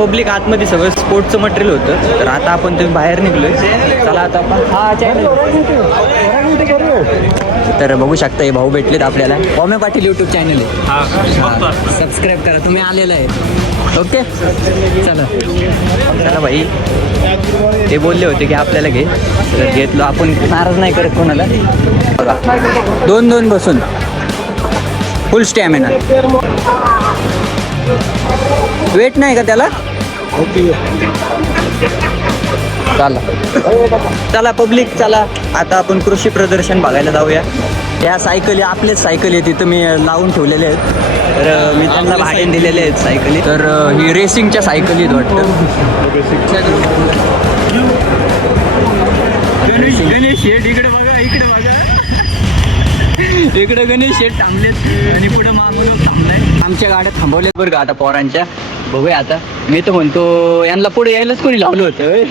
Public आतमध्ये सगळं स्पोर्टचं material होतं. तर आता आपण तुम्ही बाहेर निघलोय. चला आता आपण. हा चॅनल तर बघू शकता हे भाऊ भेटलेत आपल्याला. कॉमे पाटील युट्यूब चॅनल आहे. सबस्क्राईब करा. तुम्ही आलेला आहे. ओके चला. चला भाई. ते बोलले होते की आपल्याला घे. तर घेतलो. आपण नाराज नाही करत कोणाला. बघा. दोन दोन बसून. फुल स्टॅमिना वेट नाही का त्याला? चला. चला पब्लिक चला. आता आपण कृषी प्रदर्शन बघायला जाऊया. या सायकली आपलेच सायकली तिथं मी लावून ठेवलेले आहेत. तर मी त्यांना भाड्याने दिलेले आहेत सायकली. तर ही रेसिंगच्या सायकली आहेत वाटतं. गणेश गणेश शेठ इकडे बघा इकडे बघा. इकडे गणेश शेठ थांबलेत आणि पुढे मागून थांबलाय. आमच्या गाड्या थांबवल्यात बरं का आता पोरांच्या. बघूया आता. मी तर म्हणतो यांना पुढे यायलाच कोणी लावलं होतं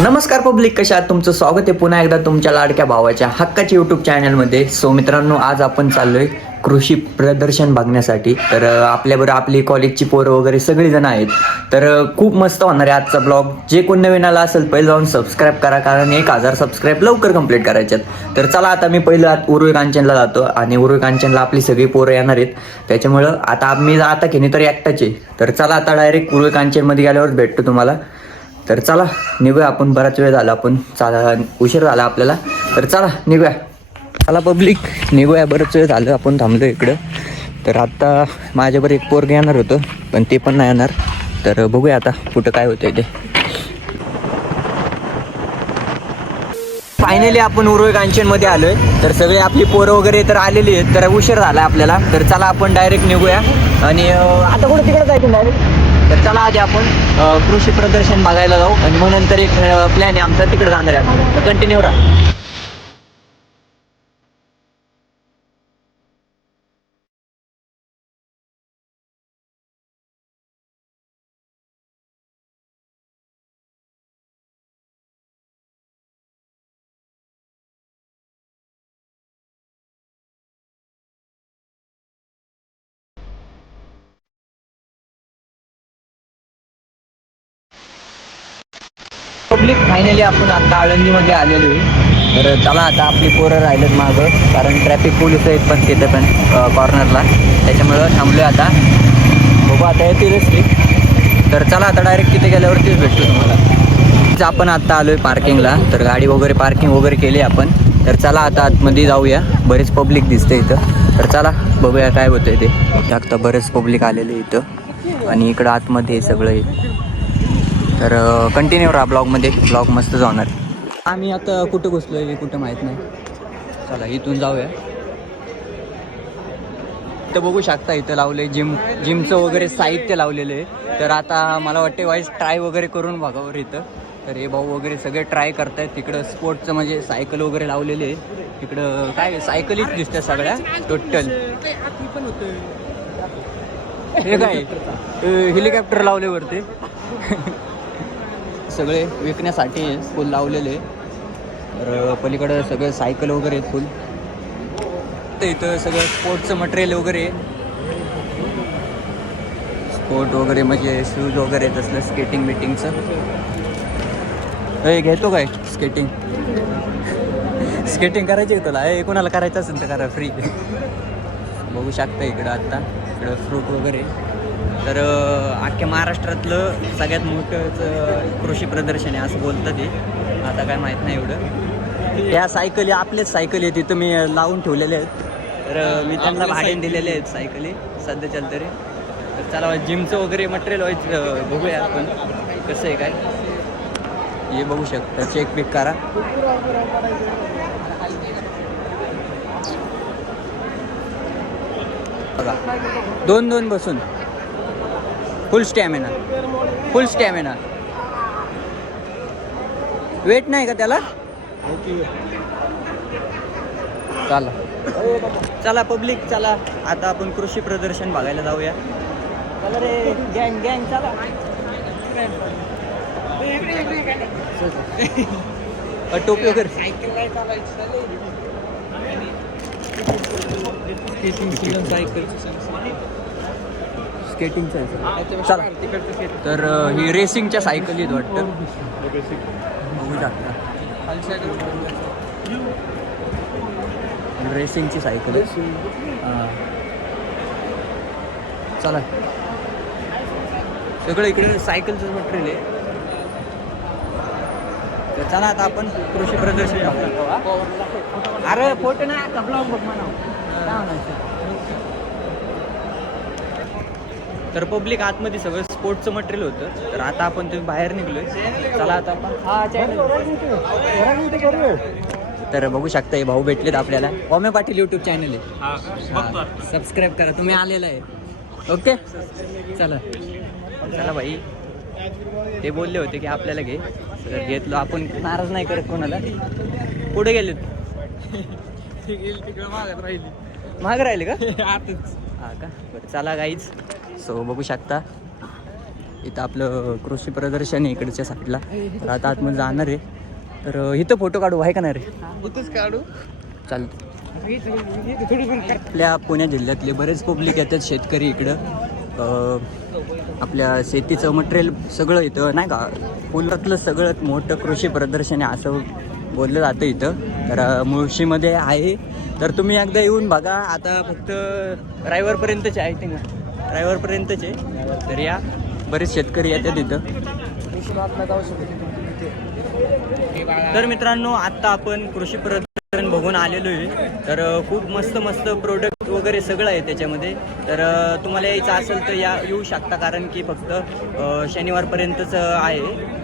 नमस्कार पब्लिक कशा आहात? तुमचं स्वागत आहे पुन्हा एकदा तुमच्या लाडक्या भावाच्या हक्काच्या यूट्यूब चॅनलमध्ये सो मित्रांनो आज आपण चाललोय कृषी प्रदर्शन बघण्यासाठी. तर आपल्याबरोबर आपली कॉलेजची पोरं वगैरे सगळेजण आहेत. तर खूप मस्त होणार आहे आजचा ब्लॉग जे कोण नवीन आला असेल पहिले जाऊन सबस्क्राईब करा. कारण एक हजार सबस्क्राईब लवकर कंप्लीट करायच्यात. तर चला आता मी पहिलं उर्वी कांचनला जातो. आणि उर्वी कांचनला आपली सगळी पोरं येणार आहेत. त्याच्यामुळं आता आम्ही आता घेणे तरी एकटाचे तर चला आता डायरेक्ट उर्वी कांचनमध्ये गेल्यावर भेटतो तुम्हाला. तर चला निघूया आपण. बराच वेळ झाला आपण. चाला उशीर झाला आपल्याला. तर चला निघूया. चला पब्लिक निघूया. बरंच वेळ झालं आपण थांबलो इकडं. तर आता माझ्यावर एक पोरग येणार होतं पण ते पण नाही येणार. तर बघूया आता कुठं काय होतंय ते. फायनली आपण उर्वे कांचनमध्ये आलोय. तर सगळे आपली पोरं वगैरे तर आलेली आहेत तर उशीर झाला आपल्याला. तर चला आपण डायरेक्ट निघूया. आणि आता कुठं तिकडं जायचं? डायरेक्ट तर चला आधी आपण कृषी प्रदर्शन बघायला जाऊ. आणि मग नंतर एक प्लॅन आहे आमचा. तिकडे जाणार आहे कंटिन्यू राहा. पब्लिक फायनली आपण आता आळंदीमध्ये आलेलो आहे. तर चला आता आपली पोरं राहिलेत मागं कारण ट्रॅफिक पोलीस आहेत पण तिथे पण कॉर्नरला त्याच्यामुळं थांबलो आता. बघू आता येतीलच ते तर चला आता डायरेक्ट तिथे गेल्यावरतीच भेटतो तुम्हाला. आपण आता आलो आहे पार्किंगला तर गाडी वगैरे पार्किंग वगैरे केली आपण. तर चला आता आतमध्ये जाऊया. बरेच पब्लिक दिसते इथं. तर चला बघूया काय होतंय ते. आता बरेच पब्लिक आलेले इथं. आणि इकडं आतमध्ये सगळं तर कंटिन्यू राहा ब्लॉगमध्ये. ब्लॉग मस्त जाणार. आम्ही आता कुठं घुसलो आहे कुठं माहीत नाही. चला इथून जाऊया. इथं बघू शकता इथं लावले जिम जिमचं वगैरे साहित्य लावलेलं आहे. तर आता मला वाटते वाईस ट्राय वगैरे करून बघावर इथं. तर हे भाऊ वगैरे सगळे ट्राय करतायत. तिकडं स्पोर्टचं म्हणजे सायकल वगैरे लावलेले आहे. तिकडं काय सायकलीच दिसत्या सगळ्या. टोटल हे काय? हेलिकॉप्टर लावले वरती. सगळे विकण्यासाठी फुल लावलेले तर पलीकडं सगळं सायकल वगैरे आहेत फुल. तर इथं सगळं स्पोर्टचं मटेरियल वगैरे स्पोर्ट वगैरे म्हणजे शूज वगैरे तसलं स्केटिंग बिटिंगचं हे घेतो काय स्केटिंग स्केटिंग करायची आहे तुला? हे कोणाला करायचं असेल तर करा फ्री बघू शकता इकडं आत्ता इकडं फ्रूट वगैरे. तर अख्ख्या महाराष्ट्रातलं सगळ्यात मोठंच कृषी प्रदर्शन आहे असं बोलतं ते. आता काय माहीत नाही एवढं. या सायकली आपलेच सायकली आहेत तिथं मी लावून ठेवलेले आहेत. तर मी त्यांना भाड्याने दिलेले आहेत सायकली सध्याच्याला तरी तर चला जिमचं वगैरे मटेरियल व्हायचं बघूया आपण. कसं आहे काय. हे बघू शकता चेक पिक करा. दोन दोन बसून. Full stamina full stamina weight नाही का त्याला? चला. चला पब्लिक चला. आता आपण कृषी प्रदर्शन बघायला जाऊया. चला रे गँग गँग चला. टोपी वगैरे. स्केटिंगचं आहे चला. तर ही रेसिंगच्या सायकली आहेत वाटतं. बघू शकता. रेसिंगची सायकल आहे हां. चला. सगळं इकडे सायकलचं मटेरियल आहे. तर चला आता आपण कृषी प्रदर्शन बघू. अरे फोटो ना ब्लॉग बघ म्हणा काय म्हणायचं? तर पब्लिक आतमध्ये सगळं स्पोर्टचं मटेरियल होतं. तर आता आपण तुम्ही बाहेर निघलोय. चला आता आपण. हा चॅनल तर बघू शकता हे भाऊ भेटलेत आपल्याला. ओमे पाटील युट्यूब चॅनल आहे. सबस्क्राईब करा. तुम्ही आलेला आहे. ओके चला. चला भाई. ते बोलले होते की आपल्याला घे. तर घेतलो. आपण नाराज नाही करत कोणाला. पुढे गेलेत? महाग राहिले. का? हा का? बरं चला गाईच सो बघू शकता. इथं आपलं कृषी प्रदर्शन आहे इकडच्या साईडला तर आता आतमध्ये जाणार आहे. तर इथं फोटो काढू आहे का नाही रे? इथंच काढू. चालतं आपल्या पुणे जिल्ह्यातले बरेच पब्लिक येतात शेतकरी इकडं. आपल्या शेतीचं मटेरियल सगळं इथं नाही का? पुण्यातलं सगळं मोठं कृषी प्रदर्शन आहे असं बोललं जातं इथं. तर मुळशीमध्ये आहे. तर तुम्ही एकदा येऊन बघा. आता फक्त ड्रायव्हरपर्यंतचे आहे थिंक ड्रायव्हरपर्यंतच आहे तर या. बरेच शेतकरी येतात तिथं तर मित्रांनो आत्ता आपण कृषी प्रदर्शन बघून आलेलो आहे. तर खूप मस्त मस्त प्रोडक्ट वगैरे सगळं आहे त्याच्यामध्ये. तर तुम्हाला यायचं असेल तर या येऊ शकता. कारण की फक्त शनिवारपर्यंतच आहे.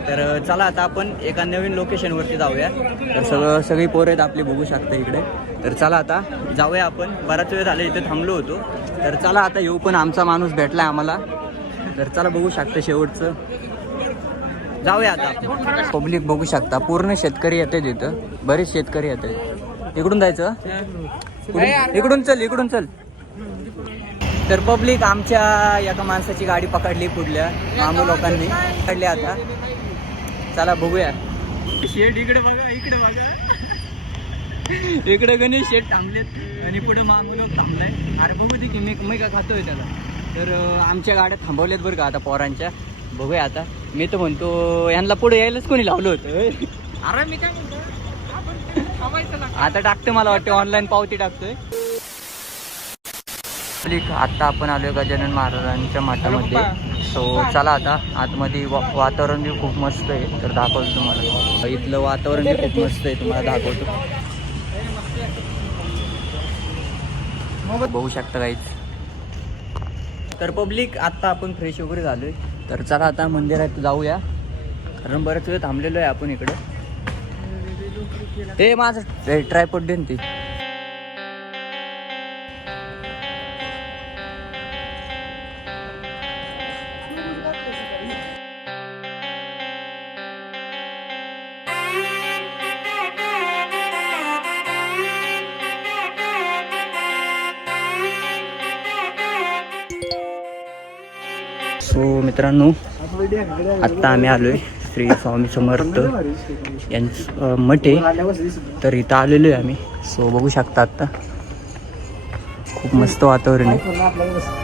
तर चला आता आपण एका नवीन लोकेशनवरती जाऊया. तर सगळं सगळी पोरं आहेत आपली बघू शकता इकडे. तर चला आता जाऊया आपण. बराच वेळ झाला इथे थांबलो होतो. तर चला आता येऊ पण आमचा माणूस भेटलाय आम्हाला. तर चला बघू शकता शेवटचं. जाऊया आता. पब्लिक बघू शकता. पूर्ण शेतकरी येते तिथं. बरेच शेतकरी येते. इकडून जायचं? इकडून- चल इकडून चल. तर पब्लिक आमच्या एका माणसाची गाडी पकडली पुढल्या मामू लोकांनी. पकडली आता. चला बघूया. शेड इकडे बघा इकडे बघा. इकडे गणेश शेट थांबलेत आणि पुढे लोक थांबलाय. अरे बघू दे की मी मी का खातोय त्याला. तर आमच्या गाड्या थांबवल्यात बरं का आता पोरांच्या. बघूया आता. मी तर म्हणतो यांना पुढे यायलाच कोणी लावलं होतं? अरे मी काय म्हणतो? आता टाकते मला वाटते ऑनलाईन पावती टाकतोय. आता आपण आलोय गजानन महाराजांच्या मठामध्ये. सो चला आता. आतमध्ये वातावरण बी खूप मस्त आहे. तर दाखवतो तुम्हाला. इथलं वातावरण बी खूप मस्त आहे. तुम्हाला दाखवतो. बघू शकता काहीच तर पब्लिक आत्ता आपण फ्रेश वगैरे झालोय. तर चला आता मंदिरात जाऊया. कारण बराच वेळ थांबलेलो आहे आपण इकडं. ते माझं ट्रायपॉड दे ना ती सो मित्रांनो आत्ता आम्ही आलो आहे श्री स्वामी समर्थ यांचं मठ आहे. तर इथं आलेलो आहे आम्ही. सो बघू शकता आत्ता. खूप मस्त वातावरण आहे.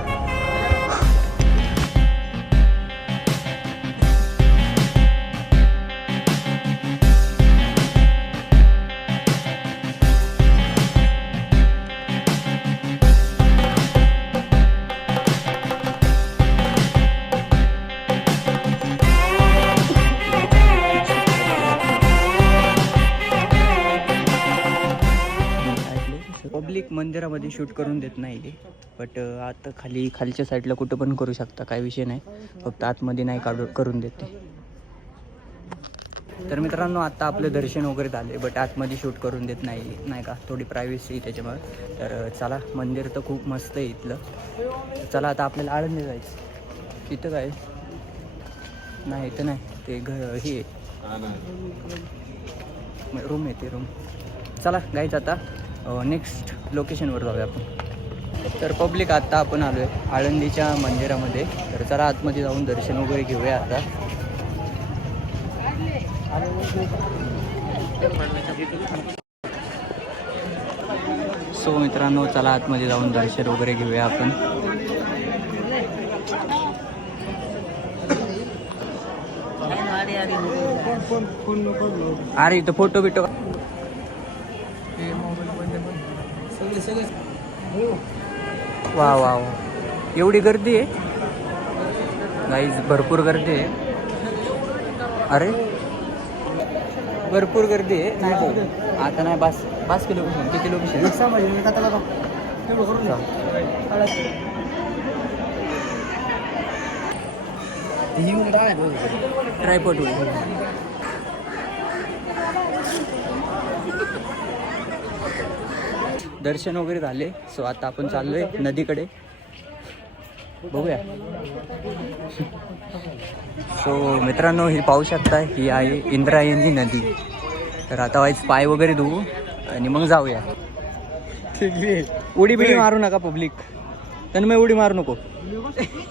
मंदिरामध्ये शूट करून देत नाही बट आता खाली खालच्या साईडला कुठं पण करू शकता काय विषय नाही. फक्त आतमध्ये नाही काढू करून देते. तर मित्रांनो आता आपलं दर्शन वगैरे झाले बट आतमध्ये शूट करून देत नाही नाही का? थोडी प्रायव्हसी त्याच्यामुळे. तर चला मंदिर तर खूप मस्त आहे इथलं. चला आता आपल्याला आळंदी जायचं. तिथं काय? नाही इथं नाही. ते घ हे. आहे. रूम येते रूम. चला गाईच आता नेक्स्ट लोकेशनवर जाऊया आपण. तर पब्लिक आत्ता आपण आलो आहे आळंदीच्या मंदिरामध्ये. तर चला आतमध्ये जाऊन दर्शन वगैरे घेऊया आता. सो मित्रांनो चला आतमध्ये जाऊन दर्शन वगैरे घेऊया आपण. अरे इथं फोटो बिटो वा वा वा. एवढी गर्दी आहे? गाईज भरपूर गर्दी आहे. अरे. भरपूर गर्दी आहे. नाही आता नाही बास बास किलो किती लोकेशन ट्रायपॉट दर्शन वगैरे झाले. सो आता आपण चाललोय नदीकडे. बघूया. सो मित्रांनो ही पाहू शकता ही आहे इंद्रायणी नदी. तर आता वाईज पाय वगैरे धुवू आणि मग जाऊया. उडी बिडी मारू नका पब्लिक त्यांना मग उडी मारू नको.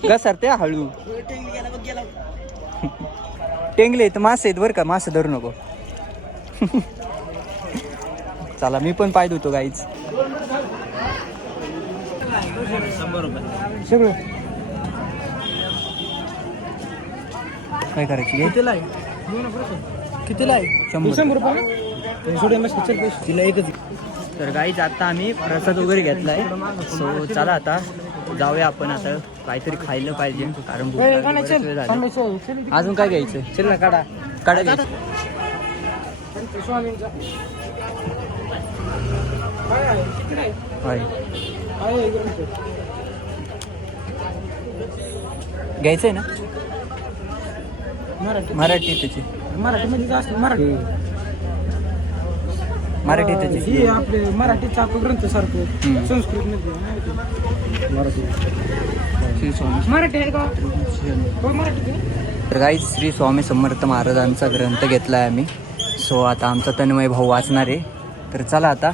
का सर ते हळू. टेंगले तर मासे आहेत बरं का मासे धरू नको. चला मी पण पाय धुतो गाईच सगळं. काय करायची? कितीला आहे? कितीला आहे? शंभर. रुपये तिला एकच. तर गाईच आता आम्ही प्रसाद वगैरे घेतलाय. सो चला आता. जाऊया आपण आता. काहीतरी खायला पाहिजे कारण. अजून काय घ्यायचं? चल ना काढा. काढा घ्यायचं. होय. घ्यायचंय ना? मराठी. मराठी त्याची. मराठीमध्ये जास्त मराठी. मराठी त्याची. ही आपले मराठीचा आपलं ग्रंथ सारखं. संस्कृत मध्ये. मराठी. मराठी. आहे का? हो मराठी तर काही श्री स्वामी समर्थ महाराजांचा ग्रंथ घेतला आहे आम्ही. सो आता आमचा तन्मय भाऊ वाचणार आहे. तर चला आता.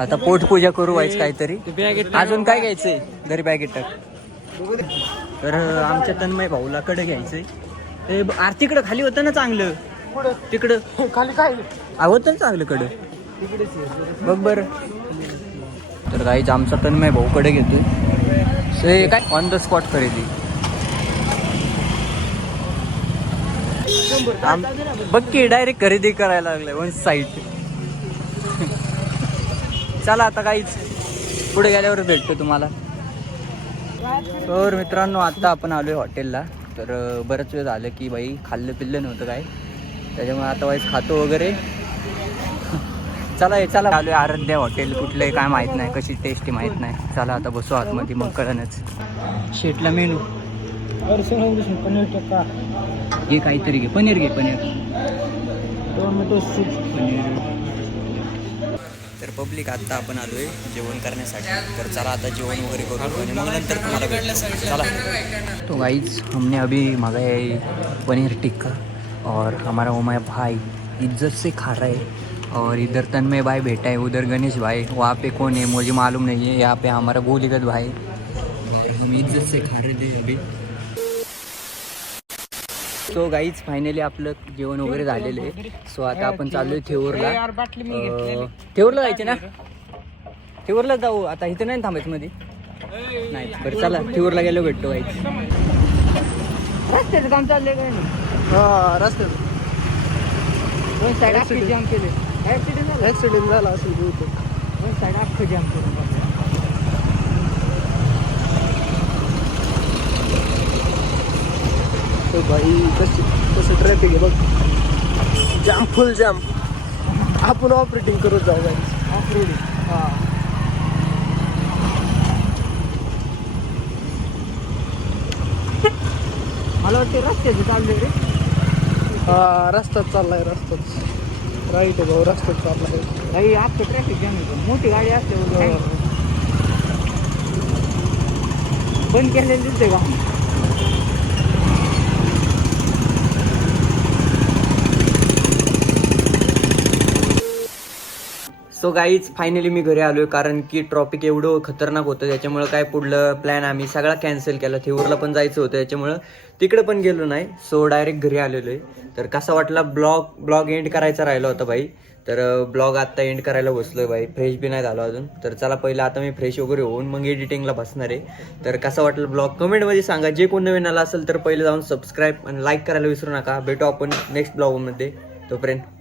आता पोटपूजा करू व्हायचं काहीतरी. अजून काय घ्यायचंय? घरी बॅगेत टाक तर आमच्या तन्मय भाऊला कडे घ्यायचंय. ते आरतीकडं आर तिकडं खाली होतं ना चांगलं? तिकडं. खाली काय होतं ना चांगलं कडं. बघ बरं. तर काहीच आमचा तन्मय भाऊ कडे घेतोय. काय? ऑन द स्पॉट खरेदी. बघ की डायरेक्ट खरेदी करायला लागलाय वन साईट चला आता काहीच. पुढे गेल्यावर भेटतो तुम्हाला. तर मित्रांनो आता आपण आलोय हॉटेलला. तर बरंच वेळ झालं की बाई खाल्लं पिल्लं नव्हतं काय. त्याच्यामुळे आता वाईस खातो वगैरे. चला हे चला. आलोय आराध्या हॉटेल. कुठलं आहे काय माहीत नाही. कशी टेस्टी माहीत नाही. चला आता बसू आतमध्ये मग कळणच. शेटला मेनू. घे काहीतरी घे. पनीर घे paneer. Tomato soup paneer. Public आता आपण आलोय जेवण करण्यासाठी. तर चला आता जेवण वगैरे करू आणि मग नंतर तुम्हाला चला. तो गाईज हमने अभी मगाया है पनीर टिक्का और हमारा वो भाई इज्जत से खा रहा है और इधर तन्मय भाई बेटा है उधर गणेश भाई। वहाँ पे कौन है मुझे मालूम नहीं है यहाँ पे हमारा गोलीगत भाई। और हम इज्जत से खा रहे थे अभी। सो गाईज फायनली आपलं जेवण वगैरे झालेलं आहे. सो आता आपण थेऊरला. मी घेतलेली. अं, थेऊरला जायचे ना? थेऊरला जाऊ. आता इथं नाही थांबायचं मध्ये नाही बरं चला थेऊरला गेलो भेटतो गाईज रस्त्याचं काम चाललंय काय नाही? हा रस्त्यात दोन साईड जाम केले ऍक्सिडेंट झाला ऍक्सिडेंट झाला असेल बहुतेक दोन साईड अख्खे जाम करून टाकले. तो भाई कशी कसं ट्रॅफिक आहे बघ. जाम फुल जाम आपण ऑपरेटिंग करत जाऊ गाडी ऑफ-रोड हा. मला वाटते रस्त्याचं चाललंय रे. हा रस्ताच चाललाय रस्ताच. राईट आहे भाऊ रस्ताच चाललाय. काही अख्खं ट्रॅफिक जाम येतो मोठी गाडी असते बंद केलेलं दिसते का? सो गाईच फायनली मी घरी आलोय कारण की ट्रॉपिक एवढं खतरनाक होतं त्याच्यामुळं काय पुढलं प्लॅन आम्ही सगळा कॅन्सल केला. थेऊरला पण जायचं होतं त्याच्यामुळं तिकडे पण गेलो नाही. सो डायरेक्ट घरी आलेलो आहे तर कसा वाटला ब्लॉग ब्लॉग एंड करायचा राहिला होता भाई? तर ब्लॉग आत्ता एंड करायला बसलोय भाई. फ्रेश बी नाही झालो अजून. तर चला पहिलं आता मी फ्रेश वगैरे होऊन मग एडिटिंगला बसणार आहे. तर कसा वाटला ब्लॉग? कमेंटमध्ये सांगा. जे कोण नवीन आला असेल तर पहिले जाऊन सबस्क्राईब आणि लाईक करायला विसरू नका. भेटू आपण नेक्स्ट ब्लॉगमध्ये तोपर्यंत